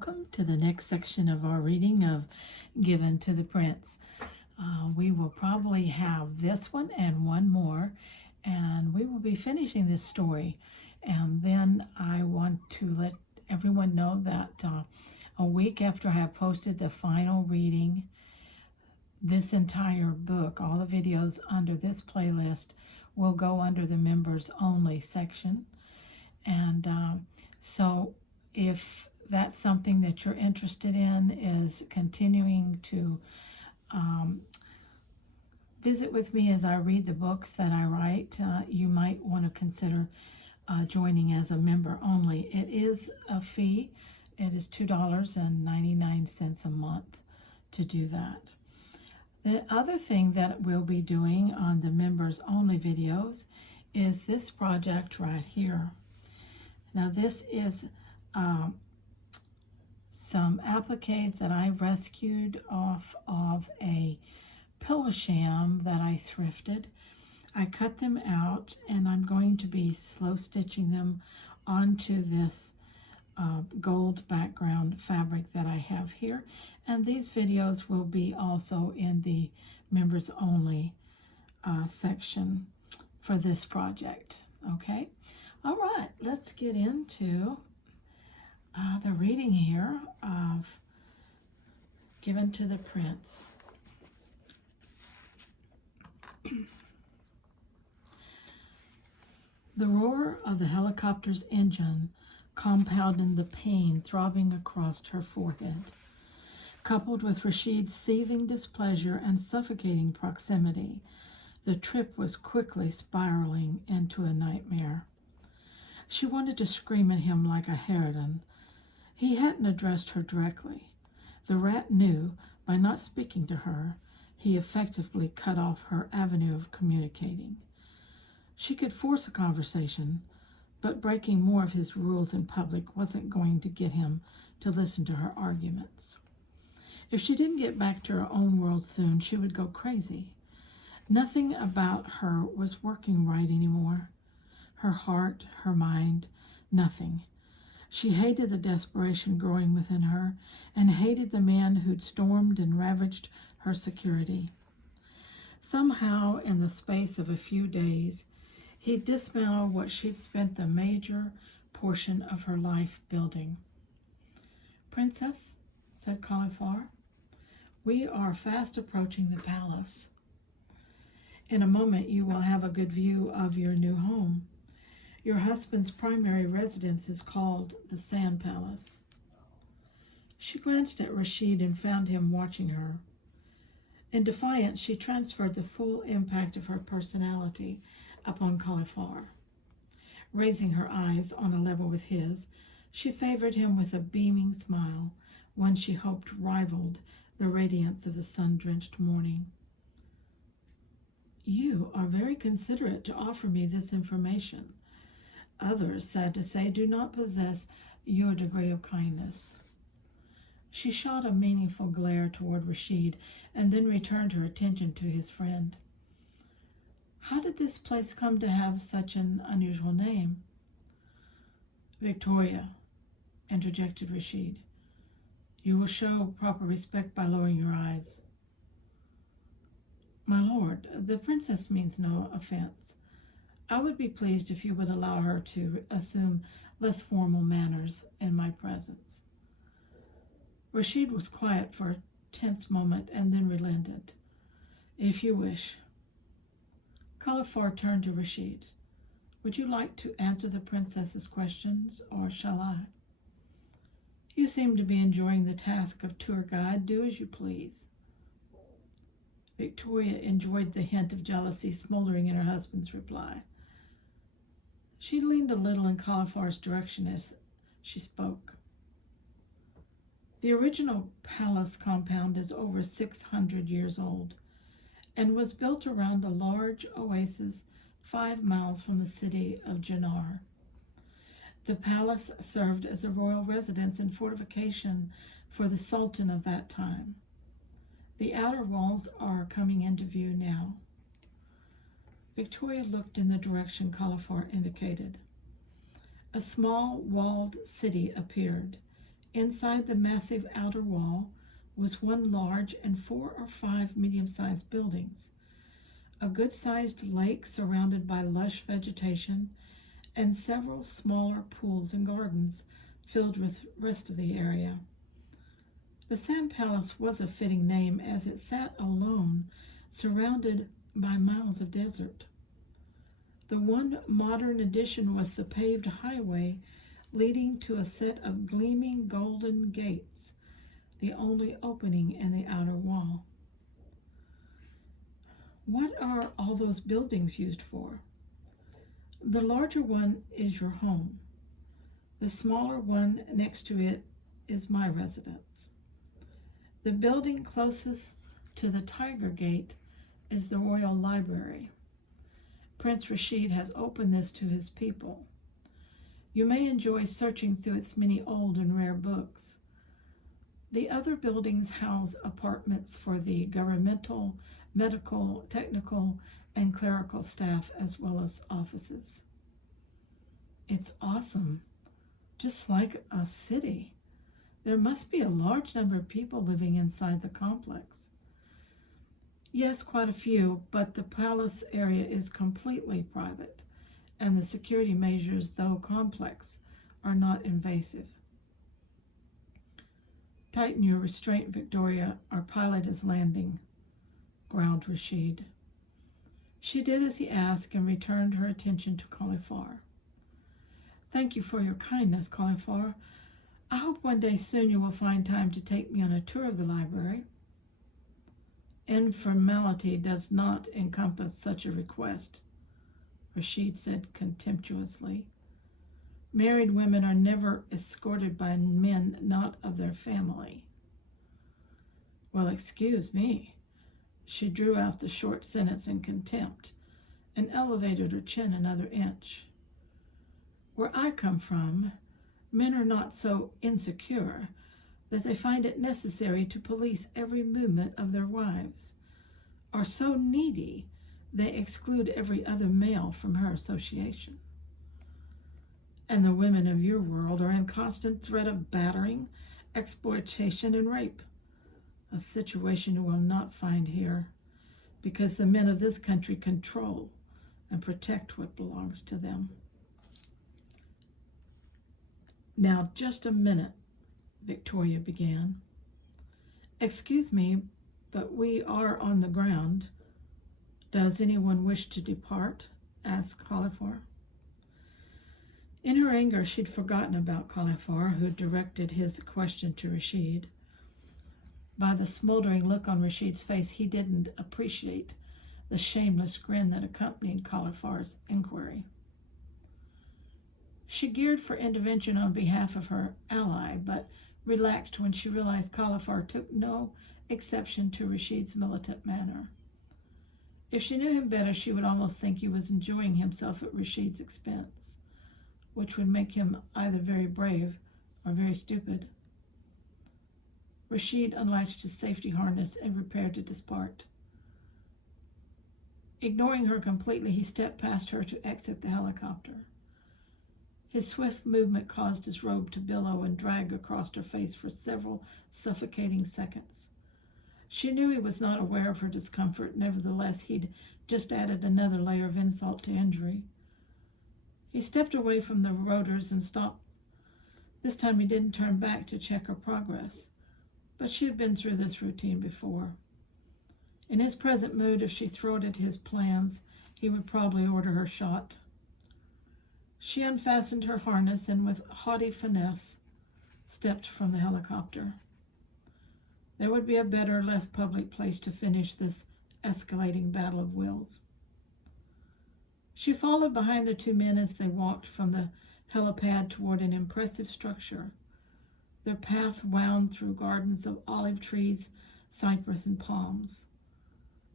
welcome to the next section of our reading of Given to the Prince. We will probably have this one and one more, and we will be finishing this story. And then I want to let everyone know that a week after I have posted the final reading, this entire book, all the videos under this playlist, will go under the members only section. And so if that's something that you're interested in, is continuing to visit with me as I read the books that I write, you might want to consider joining as a member only. It is a fee. It is $2.99 a month to do that. The other thing that we'll be doing on the members only videos is this project right here. Now this is some appliques that I rescued off of a pillow sham that I thrifted. I cut them out and I'm going to be slow stitching them onto this gold background fabric that I have here. And these videos will be also in the members only section for this project. Okay. All right, let's get into the reading here of Given to the Prince. The roar of the helicopter's engine compounded the pain throbbing across her forehead. Coupled with Rashid's seething displeasure and suffocating proximity, the trip was quickly spiraling into a nightmare. She wanted to scream at him like a harridan. He hadn't addressed her directly. The rat knew, by not speaking to her, he effectively cut off her avenue of communicating. She could force a conversation, but breaking more of his rules in public wasn't going to get him to listen to her arguments. If she didn't get back to her own world soon, she would go crazy. Nothing about her was working right anymore. Her heart, her mind, nothing. She hated the desperation growing within her and hated the man who'd stormed and ravaged her security. Somehow, in the space of a few days, he dismantled what she'd spent the major portion of her life building. "Princess," said Cauliflower, "we are fast approaching the palace. In a moment you will have a good view of your new home. Your husband's primary residence is called the Sand Palace." She glanced at Rashid and found him watching her. In defiance, she transferred the full impact of her personality upon Cauliflower. Raising her eyes on a level with his, she favored him with a beaming smile, one she hoped rivaled the radiance of the sun-drenched morning. "You are very considerate to offer me this information. Others, sad to say, do not possess your degree of kindness." She shot a meaningful glare toward Rashid and then returned her attention to his friend. "How did this place come to have such an unusual name?" "Victoria," interjected Rashid. "You will show proper respect by lowering your eyes." "My lord, the princess means no offense. I would be pleased if you would allow her to assume less formal manners in my presence." Rashid was quiet for a tense moment and then relented. "If you wish." Cauliflower turned to Rashid. "Would you like to answer the princess's questions, or shall I?" "You seem to be enjoying the task of tour guide. Do as you please." Victoria enjoyed the hint of jealousy smoldering in her husband's reply. She leaned a little in Cauliflower's direction as she spoke. "The original palace compound is over 600 years old and was built around a large oasis 5 miles from the city of Jannar. The palace served as a royal residence and fortification for the Sultan of that time. The outer walls are coming into view now." Victoria looked in the direction Cauliflower indicated. A small walled city appeared, Inside the massive outer wall was one large and 4 or 5 medium-sized buildings, a good-sized lake surrounded by lush vegetation, and several smaller pools and gardens filled with the rest of the area. The Sand Palace was a fitting name, as it sat alone, surrounded by miles of desert. The one modern addition was the paved highway leading to a set of gleaming golden gates, the only opening in the outer wall. What are all those buildings used for? The larger one is your home. The smaller one next to it is my residence. The building closest to the Tiger Gate is the Royal Library. Prince Rashid has opened this to his people. You may enjoy searching through its many old and rare books. The other buildings house apartments for the governmental, medical, technical, and clerical staff, as well as offices. It's awesome, just like a city. There must be a large number of people living inside the complex. Yes, quite a few, but the palace area is completely private, and the security measures, though complex, are not invasive. Tighten your restraint, Victoria. Our pilot is landing, growled Rashid. She did as he asked and returned her attention to Cauliflower. Thank you for your kindness, Cauliflower. I hope one day soon you will find time to take me on a tour of the library. Informality does not encompass such a request, Rashid said contemptuously. Married women are never escorted by men not of their family. Well, excuse me. She drew out the short sentence in contempt and elevated her chin another inch. Where I come from, men are not so insecure that they find it necessary to police every movement of their wives, are so needy they exclude every other male from her association. And the women of your world are in constant threat of battering, exploitation, and rape, a situation you will not find here, because the men of this country control and protect what belongs to them. Now, just a minute, Victoria began. Excuse me, but we are on the ground. Does anyone wish to depart? Asked Cauliflower. In her anger, she'd forgotten about Cauliflower, who directed his question to Rashid. By the smoldering look on Rashid's face, he didn't appreciate the shameless grin that accompanied Cauliflower's inquiry. She geared for intervention on behalf of her ally, but relaxed when she realized Cauliflower took no exception to Rashid's militant manner. If she knew him better, she would almost think he was enjoying himself at Rashid's expense, which would make him either very brave or very stupid. Rashid unlatched his safety harness and prepared to depart. Ignoring her completely, he stepped past her to exit the helicopter. His swift movement caused his robe to billow and drag across her face for several suffocating seconds. She knew he was not aware of her discomfort. Nevertheless, he'd just added another layer of insult to injury. He stepped away from the rotors and stopped. This time he didn't turn back to check her progress, but she had been through this routine before. In his present mood, if she thwarted his plans, he would probably order her shot. She unfastened her harness and with haughty finesse stepped from the helicopter. There would be a better, less public place to finish this escalating battle of wills. She followed behind the two men as they walked from the helipad toward an impressive structure. Their path wound through gardens of olive trees, cypress, and palms.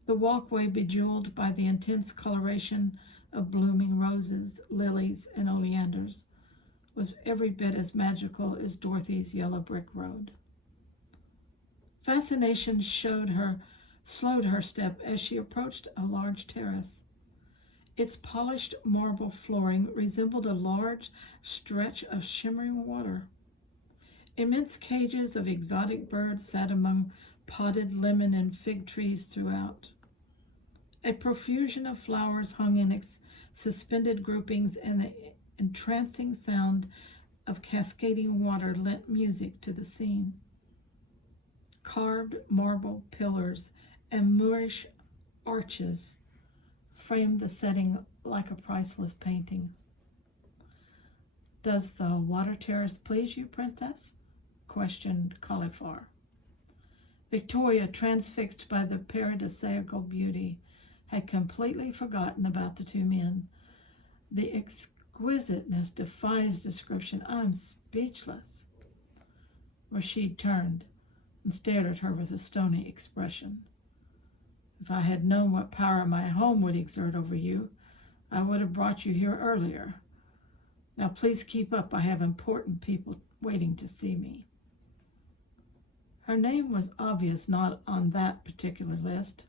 The walkway, bejeweled by the intense coloration of blooming roses, lilies, and oleanders, was every bit as magical as Dorothy's yellow brick road. Fascination slowed her step as she approached a large terrace. Its polished marble flooring resembled a large stretch of shimmering water. Immense cages of exotic birds sat among potted lemon and fig trees throughout. A profusion of flowers hung in suspended groupings, and the entrancing sound of cascading water lent music to the scene. Carved marble pillars and Moorish arches framed the setting like a priceless painting. "Does the water terrace please you, princess?" questioned Cauliflower. Victoria, transfixed by the paradisiacal beauty, had completely forgotten about the two men. "The exquisiteness defies description. I'm speechless." Rashid turned and stared at her with a stony expression. "If I had known what power my home would exert over you, I would have brought you here earlier. Now please keep up. I have important people waiting to see me." Her name was obvious not on that particular list.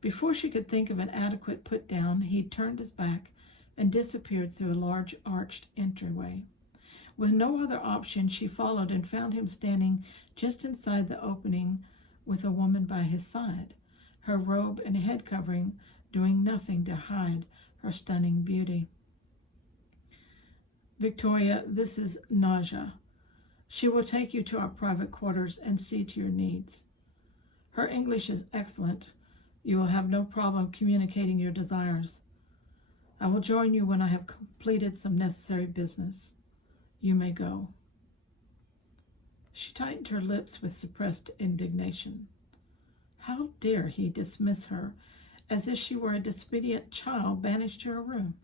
Before she could think of an adequate put-down, he turned his back and disappeared through a large arched entryway. With no other option, she followed and found him standing just inside the opening with a woman by his side, her robe and head covering doing nothing to hide her stunning beauty. "Victoria, this is Naja. She will take you to our private quarters and see to your needs. Her English is excellent. You will have no problem communicating your desires. I will join you when I have completed some necessary business. You may go." She tightened her lips with suppressed indignation. How dare he dismiss her as if she were a disobedient child banished to her room,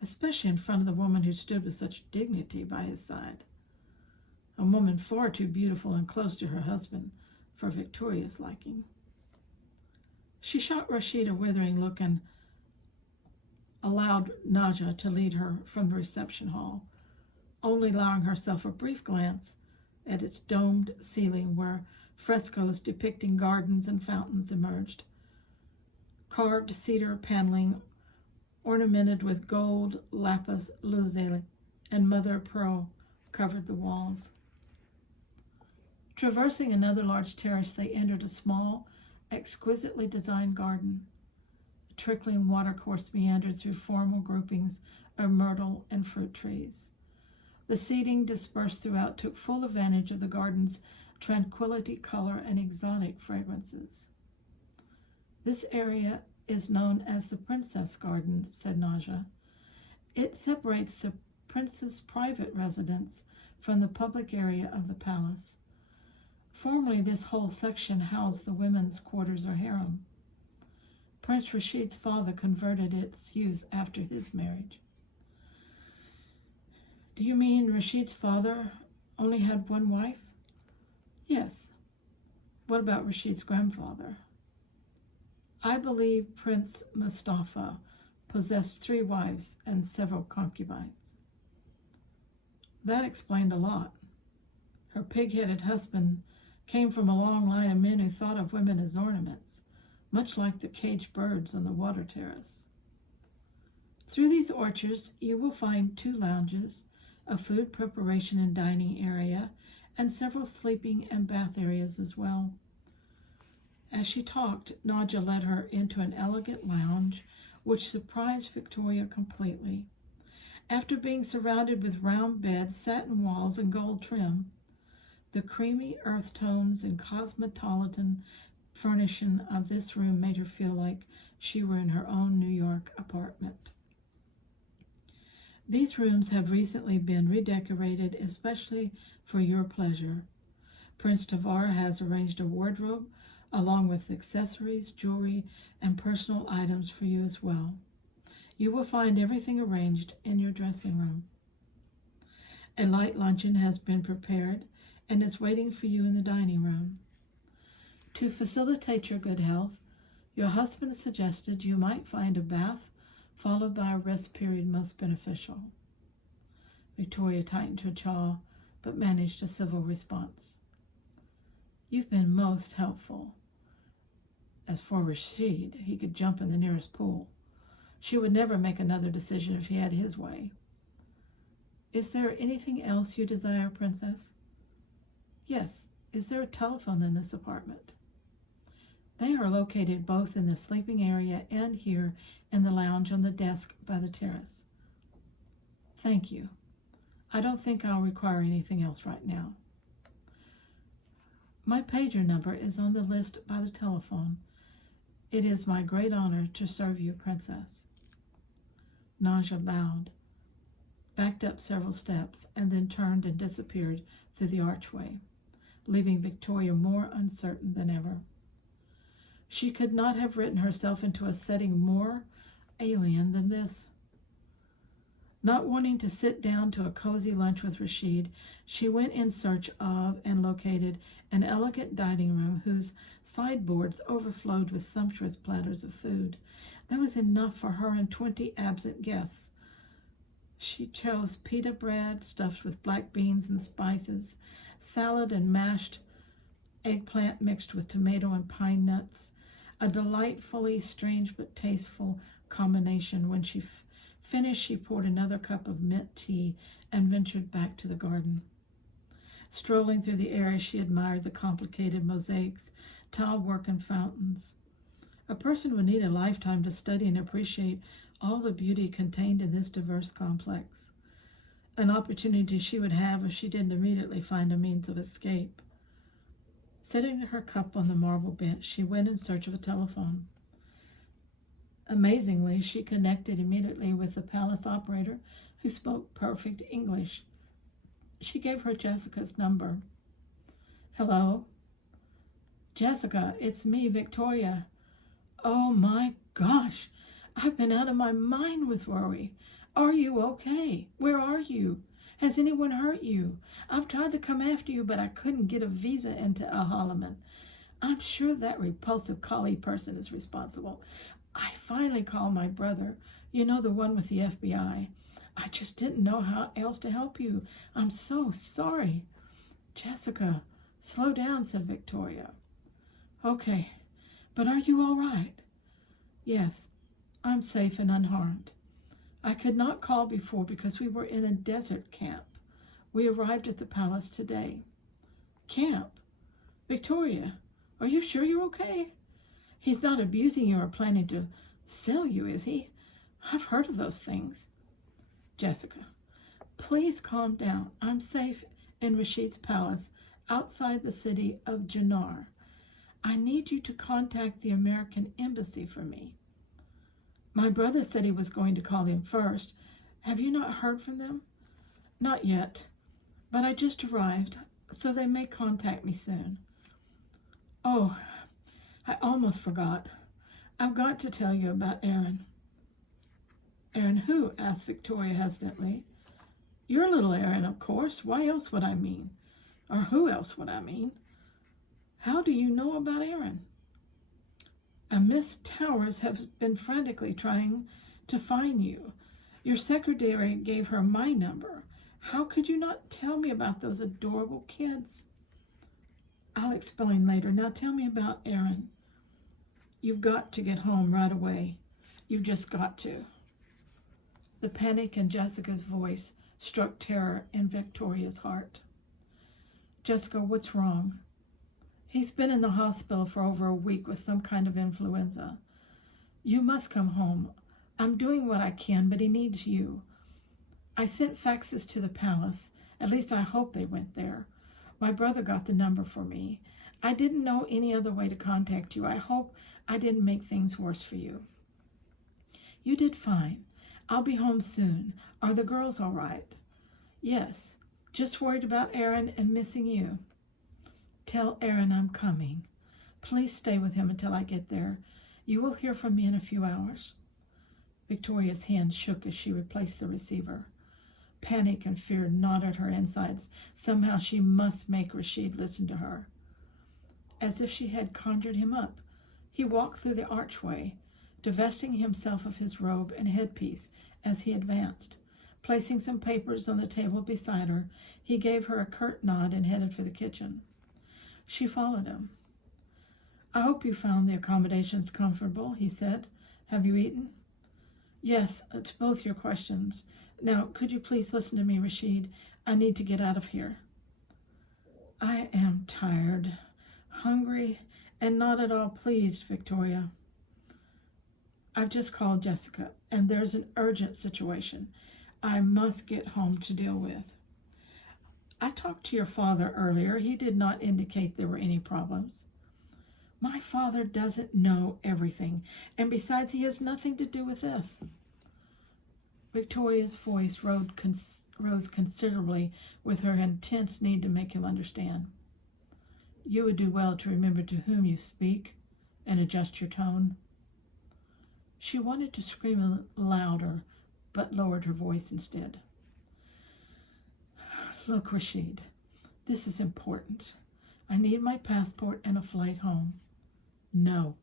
especially in front of the woman who stood with such dignity by his side, a woman far too beautiful and close to her husband for Victoria's liking. She shot Rashid a withering look and allowed Naja to lead her from the reception hall, only allowing herself a brief glance at its domed ceiling where frescoes depicting gardens and fountains emerged. Carved cedar paneling ornamented with gold, lapis lazuli, and mother of pearl covered the walls. Traversing another large terrace, they entered a small, exquisitely designed garden. A trickling watercourse meandered through formal groupings of myrtle and fruit trees. The seating dispersed throughout took full advantage of the garden's tranquility, color, and exotic fragrances. "This area is known as the Princess Garden," said Naja. "It separates the prince's private residence from the public area of the palace. Formerly, this whole section housed the women's quarters or harem. Prince Rashid's father converted its use after his marriage." "Do you mean Rashid's father only had one wife?" "Yes." "What about Rashid's grandfather?" "I believe Prince Mustafa possessed 3 wives and several concubines." That explained a lot. Her pig-headed husband came from a long line of men who thought of women as ornaments, much like the caged birds on the water terrace. Through these orchards, you will find 2 lounges, a food preparation and dining area, and several sleeping and bath areas as well. As she talked, Naja led her into an elegant lounge, which surprised Victoria completely. After being surrounded with round beds, satin walls, and gold trim, the creamy earth tones and cosmopolitan furnishing of this room made her feel like she were in her own New York apartment. "These rooms have recently been redecorated especially for your pleasure. Prince Tavar has arranged a wardrobe along with accessories, jewelry, and personal items for you as well. You will find everything arranged in your dressing room. A light luncheon has been prepared and is waiting for you in the dining room. To facilitate your good health, your husband suggested you might find a bath followed by a rest period most beneficial." Victoria tightened her jaw, but managed a civil response. "You've been most helpful." As for Rashid, he could jump in the nearest pool. She would never make another decision if he had his way. Is there anything else you desire, Princess? Yes. Is there a telephone in this apartment? They are located both in the sleeping area and here in the lounge on the desk by the terrace. Thank you. I don't think I'll require anything else right now. My pager number is on the list by the telephone. It is my great honor to serve you, Princess. Naja bowed, backed up several steps, and then turned and disappeared through the archway, leaving Victoria more uncertain than ever. She could not have written herself into a setting more alien than this. Not wanting to sit down to a cozy lunch with Rashid, she went in search of and located an elegant dining room whose sideboards overflowed with sumptuous platters of food. There was enough for her and 20 absent guests. She chose pita bread stuffed with black beans and spices, salad and mashed eggplant mixed with tomato and pine nuts, a delightfully strange but tasteful combination. When she finished, she poured another cup of mint tea and ventured back to the garden. Strolling through the area, she admired the complicated mosaics, tile work, and fountains. A person would need a lifetime to study and appreciate all the beauty contained in this diverse complex, an opportunity she would have if she didn't immediately find a means of escape. Setting her cup on the marble bench, she went in search of a telephone. Amazingly, she connected immediately with the palace operator, who spoke perfect English. She gave her Jessica's number. Hello? Jessica, it's me, Victoria. Oh my gosh, I've been out of my mind with worry. Are you okay? Where are you? Has anyone hurt you? I've tried to come after you, but I couldn't get a visa into Ahalamin. I'm sure that repulsive collie person is responsible. I finally called my brother, the one with the FBI. I just didn't know how else to help you. I'm so sorry. Jessica, slow down, said Victoria. Okay, but are you all right? Yes, I'm safe and unharmed. I could not call before because we were in a desert camp. We arrived at the palace today. Camp? Victoria, are you sure you're okay? He's not abusing you or planning to sell you, is he? I've heard of those things. Jessica, please calm down. I'm safe in Rashid's palace outside the city of Jannar. I need you to contact the American embassy for me. My brother said he was going to call them first. Have you not heard from them? Not yet, but I just arrived, so they may contact me soon. Oh, I almost forgot. I've got to tell you about Aaron. Aaron who? Asked Victoria hesitantly. Your little Aaron, of course. Why else would I mean? Or who else would I mean? How do you know about Aaron? Miss Towers has been frantically trying to find you. Your secretary gave her my number. How could you not tell me about those adorable kids? I'll explain later. Now tell me about Aaron. You've got to get home right away. You've just got to. The panic in Jessica's voice struck terror in Victoria's heart. Jessica, what's wrong? He's been in the hospital for over a week with some kind of influenza. You must come home. I'm doing what I can, but he needs you. I sent faxes to the palace. At least I hope they went there. My brother got the number for me. I didn't know any other way to contact you. I hope I didn't make things worse for you. You did fine. I'll be home soon. Are the girls all right? Yes, just worried about Aaron and missing you. Tell Aaron I'm coming. Please stay with him until I get there. You will hear from me in a few hours. Victoria's hand shook as she replaced the receiver. Panic and fear gnawed at her insides. Somehow she must make Rashid listen to her. As if she had conjured him up, he walked through the archway, divesting himself of his robe and headpiece as he advanced. Placing some papers on the table beside her, he gave her a curt nod and headed for the kitchen. She followed him. I hope you found the accommodations comfortable, he said. Have you eaten? Yes, to both your questions. Now, could you please listen to me, Rashid? I need to get out of here. I am tired, hungry, and not at all pleased, Victoria. I've just called Jessica, and there's an urgent situation I must get home to deal with. I talked to your father earlier. He did not indicate there were any problems. My father doesn't know everything, and besides, he has nothing to do with this. Victoria's voice rose considerably with her intense need to make him understand. You would do well to remember to whom you speak and adjust your tone. She wanted to scream louder, but lowered her voice instead. Look, Rashid, this is important. I need my passport and a flight home. No.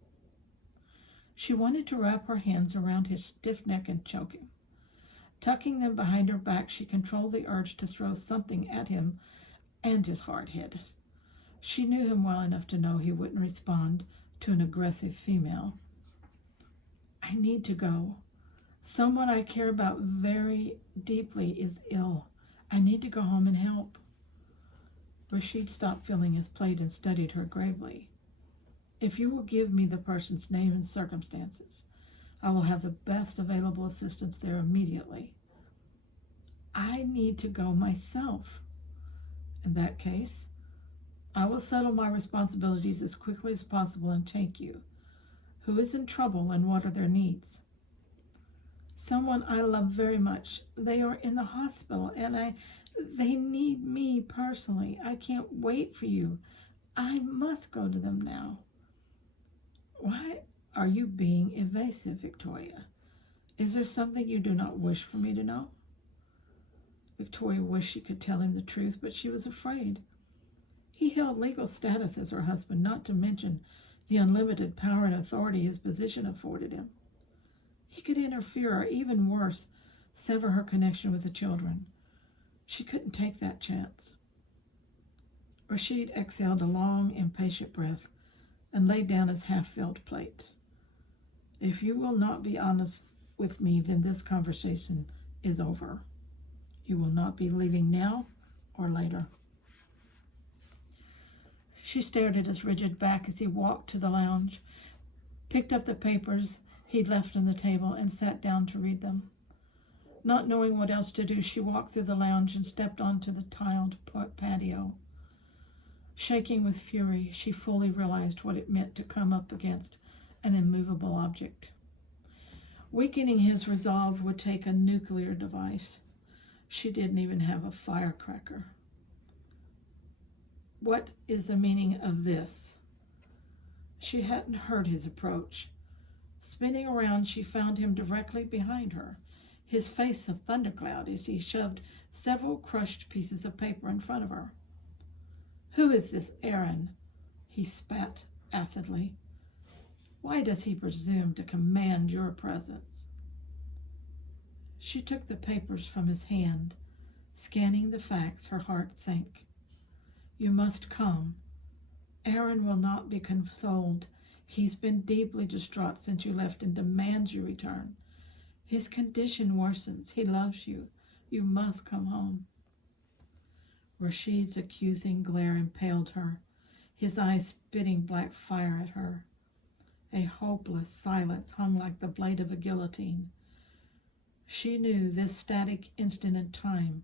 She wanted to wrap her hands around his stiff neck and choke him. Tucking them behind her back, she controlled the urge to throw something at him and his hard head. She knew him well enough to know he wouldn't respond to an aggressive female. I need to go. Someone I care about very deeply is ill. I need to go home and help. Rashid stopped filling his plate and studied her gravely. If you will give me the person's name and circumstances, I will have the best available assistance there immediately. I need to go myself. In that case, I will settle my responsibilities as quickly as possible and take you. Who is in trouble and what are their needs? Someone I love very much. They are in the hospital and they need me personally. I can't wait for you. I must go to them now. Why are you being evasive, Victoria? Is there something you do not wish for me to know? Victoria wished she could tell him the truth, but she was afraid. He held legal status as her husband, not to mention the unlimited power and authority his position afforded him. He could interfere or, even worse, sever her connection with the children. She couldn't take that chance. Rashid exhaled a long, impatient breath and laid down his half-filled plate. If you will not be honest with me, then this conversation is over. You will not be leaving now or later. She stared at his rigid back as he walked to the lounge, picked up the papers he'd left on the table, and sat down to read them. Not knowing what else to do, she walked through the lounge and stepped onto the tiled patio. Shaking with fury, she fully realized what it meant to come up against an immovable object. Weakening his resolve would take a nuclear device. She didn't even have a firecracker. What is the meaning of this? She hadn't heard his approach. Spinning around, she found him directly behind her, his face a thundercloud as he shoved several crushed pieces of paper in front of her. Who is this Aaron? He spat acidly. Why does he presume to command your presence? She took the papers from his hand. Scanning the facts, her heart sank. You must come. Aaron will not be consoled. He's been deeply distraught since you left and demands you return. His condition worsens. He loves you. You must come home. Rashid's accusing glare impaled her, his eyes spitting black fire at her. A hopeless silence hung like the blade of a guillotine. She knew this static instant in time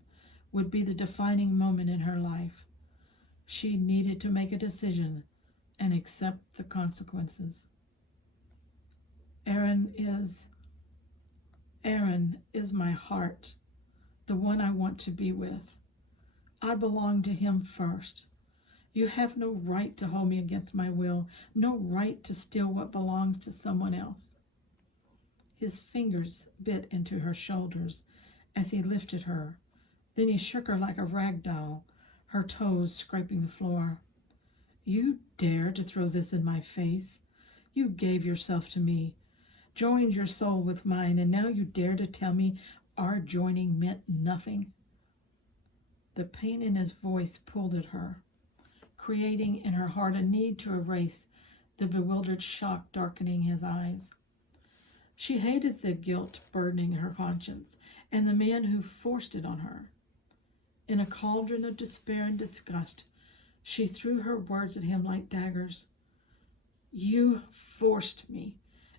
would be the defining moment in her life. She needed to make a decision and accept the consequences. Aaron is my heart, the one I want to be with. I belong to him first. You have no right to hold me against my will, no right to steal what belongs to someone else. His fingers bit into her shoulders as he lifted her. Then he shook her like a rag doll, her toes scraping the floor. You dare to throw this in my face? You gave yourself to me, joined your soul with mine, and now you dare to tell me our joining meant nothing? The pain in his voice pulled at her, creating in her heart a need to erase the bewildered shock darkening his eyes. She hated the guilt burdening her conscience and the man who forced it on her. In a cauldron of despair and disgust, she threw her words at him like daggers. You forced me.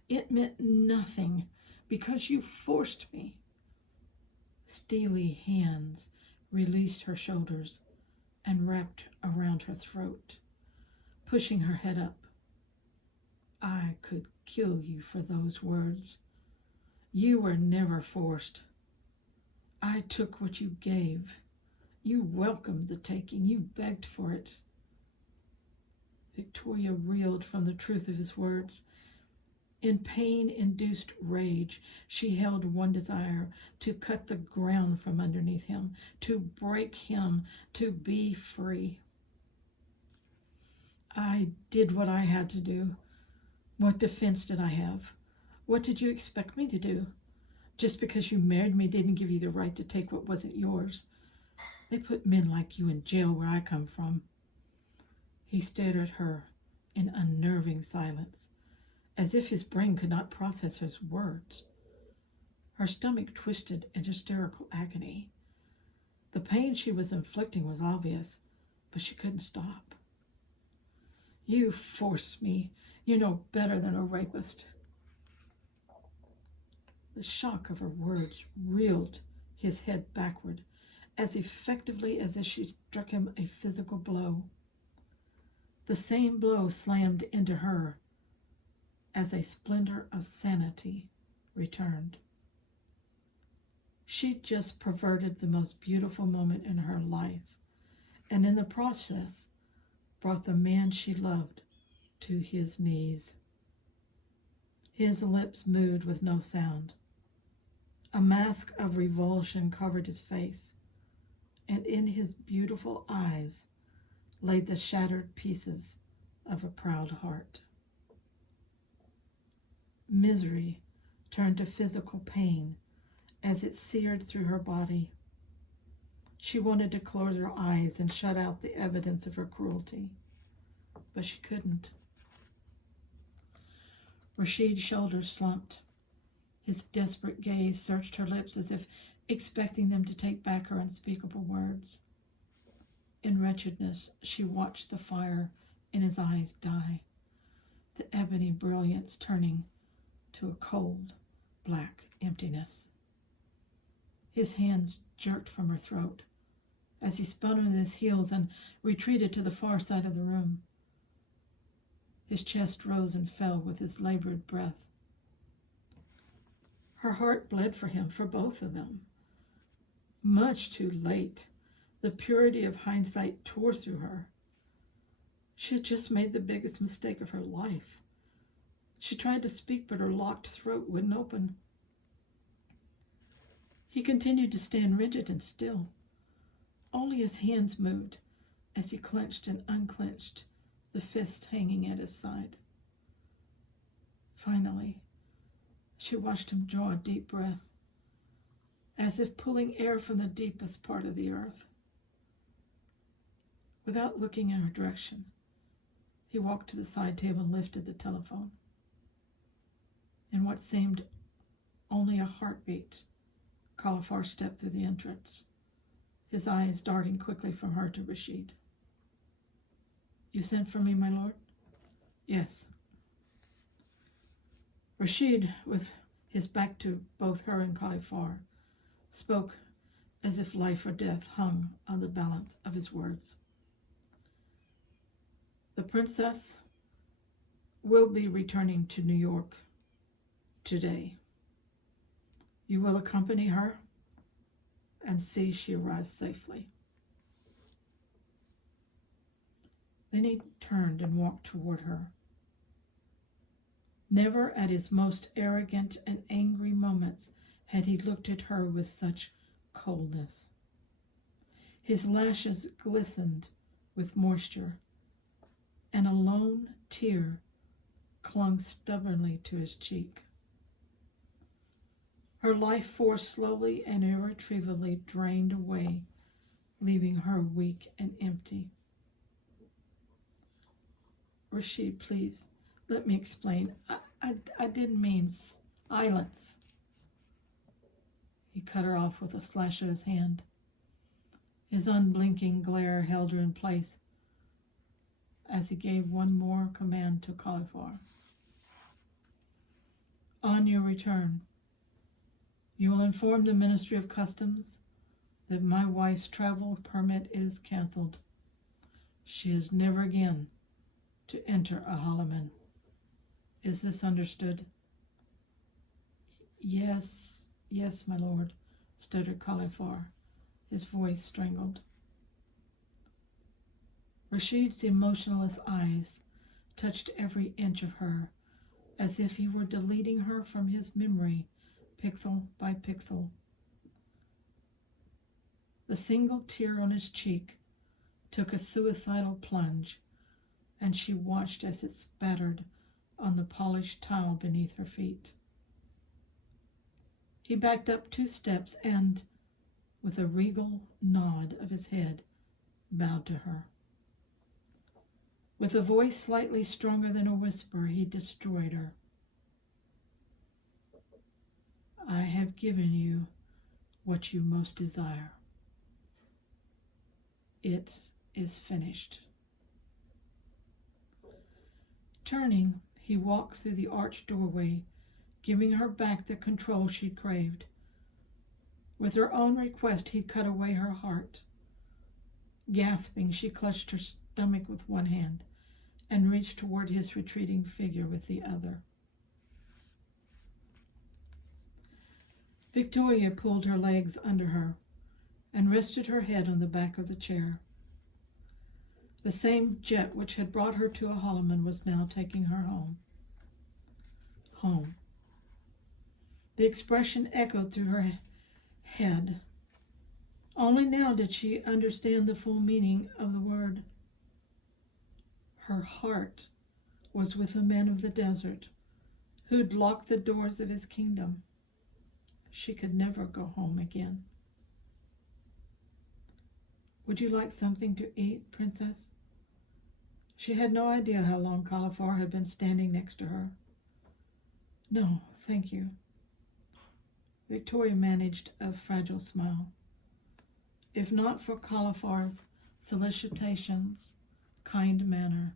It meant nothing because you forced me. Steely hands released her shoulders and wrapped around her throat, pushing her head up. I could kill you for those words. You were never forced. I took what you gave. You welcomed the taking. You begged for it. Victoria reeled from the truth of his words. In pain-induced rage, she held one desire: to cut the ground from underneath him, to break him, to be free. I did what I had to do. What defense did I have? What did you expect me to do? Just because you married me didn't give you the right to take what wasn't yours. They put men like you in jail where I come from. He stared at her in unnerving silence, as if his brain could not process his words. Her stomach twisted in hysterical agony. The pain she was inflicting was obvious, but she couldn't stop. You forced me. You know better than a rapist. The shock of her words reeled his head backward, as effectively as if she struck him a physical blow. The same blow slammed into her as a splinter of sanity returned. She just perverted the most beautiful moment in her life, and in the process brought the man she loved to his knees. His lips moved with no sound. A mask of revulsion covered his face, and in his beautiful eyes lay the shattered pieces of a proud heart. Misery turned to physical pain as it seared through her body. She wanted to close her eyes and shut out the evidence of her cruelty, but she couldn't. Rashid's shoulders slumped. His desperate gaze searched her lips as if expecting them to take back her unspeakable words. In wretchedness, she watched the fire in his eyes die, the ebony brilliance turning to a cold, black emptiness. His hands jerked from her throat as he spun on his heels and retreated to the far side of the room. His chest rose and fell with his labored breath. Her heart bled for him, for both of them. Much too late, the purity of hindsight tore through her. She had just made the biggest mistake of her life. She tried to speak, but her locked throat wouldn't open. He continued to stand rigid and still. Only his hands moved as he clenched and unclenched the fists hanging at his side. Finally, she watched him draw a deep breath, as if pulling air from the deepest part of the earth. Without looking in her direction, he walked to the side table and lifted the telephone. In what seemed only a heartbeat, Khalifar stepped through the entrance, his eyes darting quickly from her to Rashid. You sent for me, my lord? Yes. Rashid, with his back to both her and Khalifar, spoke as if life or death hung on the balance of his words. The princess will be returning to New York today. You will accompany her and see she arrives safely. Then he turned and walked toward her. Never at his most arrogant and angry moments had he looked at her with such coldness. His lashes glistened with moisture, and a lone tear clung stubbornly to his cheek. Her life force slowly and irretrievably drained away, leaving her weak and empty. Rashid, please, let me explain. I didn't mean Silence! He cut her off with a slash of his hand. His unblinking glare held her in place as he gave one more command to Cauliflower. On your return, you will inform the Ministry of Customs that my wife's travel permit is canceled. She is never again to enter Ahalamin. Is this understood? Yes, my lord, stuttered Cauliflower, his voice strangled. Rashid's emotionless eyes touched every inch of her, as if he were deleting her from his memory, pixel by pixel. The single tear on his cheek took a suicidal plunge, and she watched as it spattered on the polished tile beneath her feet. He backed up 2 steps and, with a regal nod of his head, bowed to her. With a voice slightly stronger than a whisper, he destroyed her. I have given you what you most desire. It is finished. Turning, he walked through the arched doorway, giving her back the control she'd craved. With her own request, he'd cut away her heart. Gasping, she clutched her stomach with one hand and reached toward his retreating figure with the other. Victoria pulled her legs under her and rested her head on the back of the chair. The same jet which had brought her to Ahalamin was now taking her home. Home. The expression echoed through her head. Only now did she understand the full meaning of the word. Her heart was with the man of the desert who'd locked the doors of his kingdom. She could never go home again. Would you like something to eat, Princess? She had no idea how long Cauliflower had been standing next to her. No, thank you. Victoria managed a fragile smile. If not for Cauliflower's solicitations, kind manner,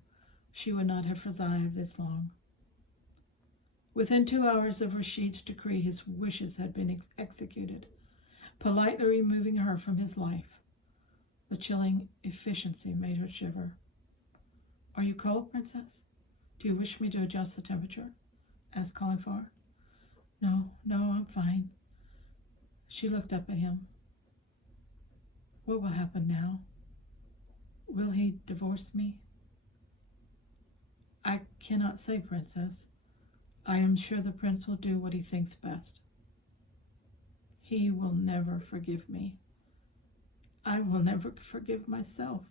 she would not have survived this long. Within 2 hours of Rashid's decree, his wishes had been executed, politely removing her from his life. The chilling efficiency made her shiver. Are you cold, Princess? Do you wish me to adjust the temperature? Asked Cauliflower. No, I'm fine. She looked up at him. What will happen now? Will he divorce me? I cannot say, Princess. I am sure the prince will do what he thinks best. He will never forgive me. I will never forgive myself.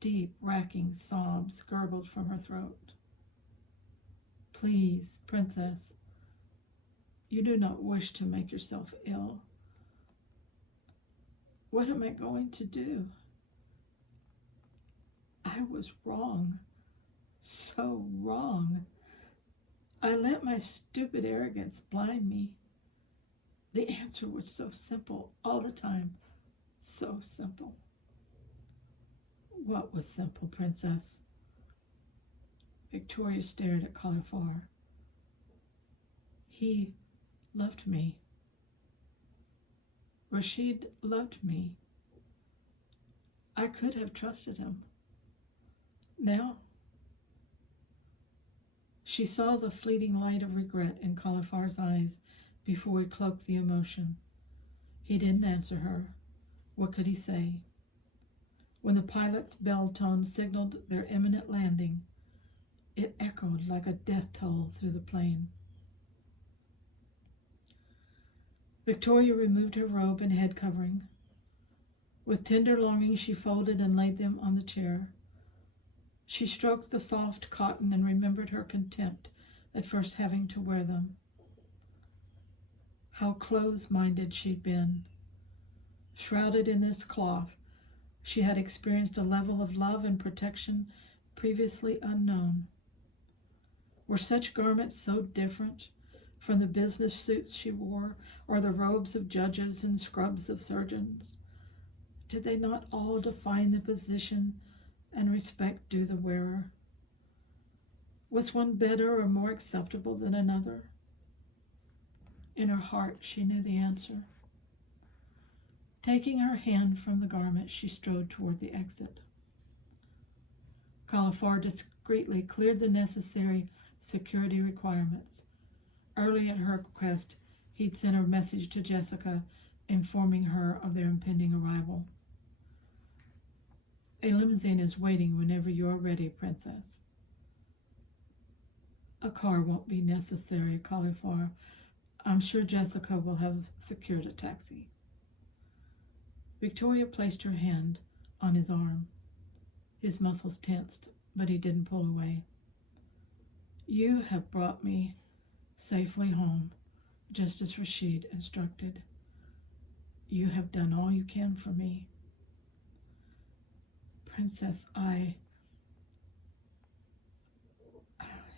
Deep, racking sobs gurgled from her throat. Please, Princess, you do not wish to make yourself ill. What am I going to do? I was wrong. So wrong. I let my stupid arrogance blind me. The answer was so simple all the time. So simple. What was simple, Princess? Victoria stared at Cauliflower. He loved me. Rashid loved me. I could have trusted him. Now, she saw the fleeting light of regret in Cauliflower's eyes before he cloaked the emotion. He didn't answer her. What could he say? When the pilot's bell tone signaled their imminent landing, it echoed like a death toll through the plane. Victoria removed her robe and head covering. With tender longing, she folded and laid them on the chair. She stroked the soft cotton and remembered her contempt at first having to wear them. How close-minded she'd been. Shrouded in this cloth, she had experienced a level of love and protection previously unknown. Were such garments so different from the business suits she wore, or the robes of judges and scrubs of surgeons? Did they not all define the position and respect due the wearer? Was one better or more acceptable than another? In her heart, she knew the answer. Taking her hand from the garment, she strode toward the exit. Cauliflower discreetly cleared the necessary security requirements. Early at her request, he'd sent a message to Jessica informing her of their impending arrival. A limousine is waiting whenever you are ready, Princess. A car won't be necessary, Cauliflower. I'm sure Jessica will have secured a taxi. Victoria placed her hand on his arm. His muscles tensed, but he didn't pull away. You have brought me safely home, just as Rashid instructed. You have done all you can for me. Princess,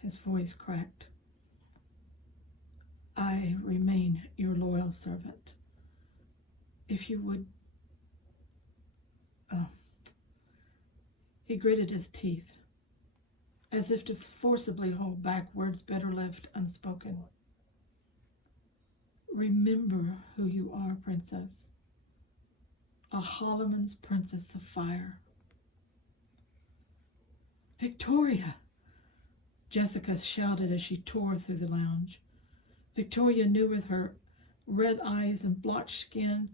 his voice cracked. I remain your loyal servant. If you would... He gritted his teeth, as if to forcibly hold back words better left unspoken. Remember who you are, Princess. Ahalamin's Princess of Fire. Victoria! Jessica shouted as she tore through the lounge. Victoria knew with her red eyes and blotched skin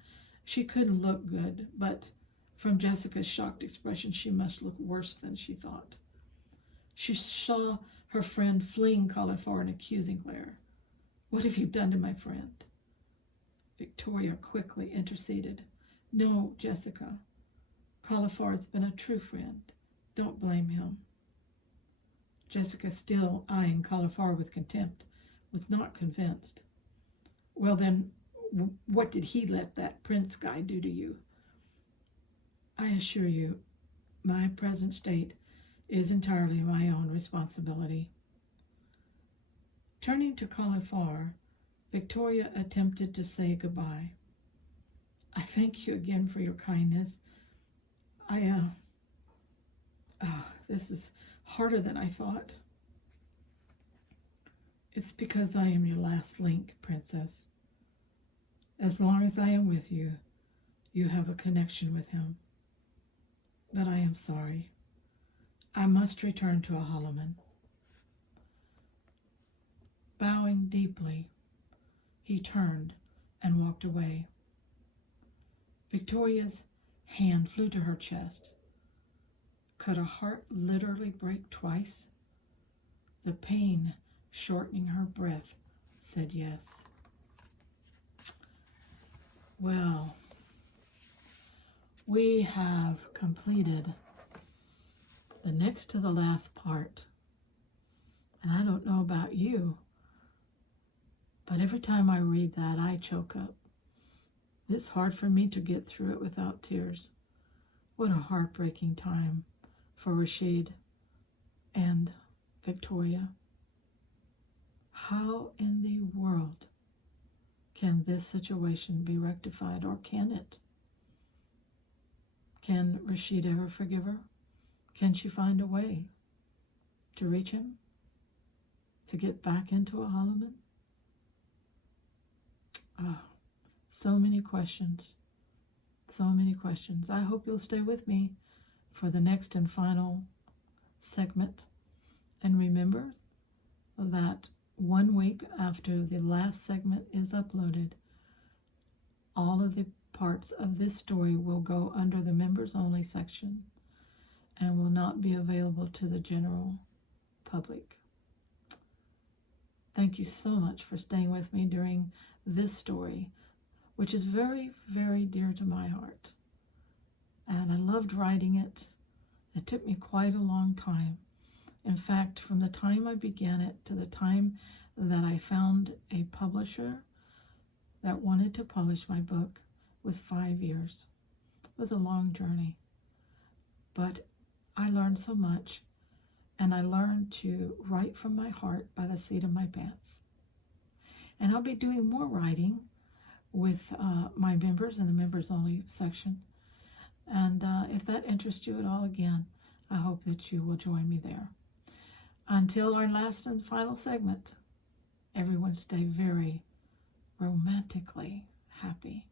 she couldn't look good, but from Jessica's shocked expression she must look worse than she thought. She saw her friend fling Cauliflower an accusing glare. What have you done to my friend? Victoria quickly interceded. No, Jessica. Cauliflower's been a true friend. Don't blame him. Jessica, still eyeing Cauliflower with contempt, was not convinced. Well then, what did he let that prince guy do to you? I assure you, my present state is entirely my own responsibility. Turning to Cauliflower, Victoria attempted to say goodbye. I thank you again for your kindness. This is harder than I thought. It's because I am your last link, Princess. As long as I am with you, you have a connection with him. But I am sorry. I must return to Ahalamin. Bowing deeply, he turned and walked away. Victoria's hand flew to her chest. Could a heart literally break twice? The pain shortening her breath said yes. Well, we have completed the next to the last part. And I don't know about you, but every time I read that, I choke up. It's hard for me to get through it without tears. What a heartbreaking time for Rashid and Victoria. How in the world can this situation be rectified, or can it? Can Rashid ever forgive her? Can she find a way to reach him? To get back into Ahalamin? So many questions. So many questions. I hope you'll stay with me for the next and final segment. And remember that 1 week after the last segment is uploaded, all of the parts of this story will go under the members only section and will not be available to the general public. Thank you so much for staying with me during this story, which is very, very dear to my heart. And I loved writing it. It took me quite a long time. In fact, from the time I began it to the time that I found a publisher that wanted to publish my book was 5 years. It was a long journey. But I learned so much, and I learned to write from my heart by the seat of my pants. And I'll be doing more writing with my members in the members only section. And if that interests you at all, again, I hope that you will join me there. Until our last and final segment, everyone stay very romantically happy.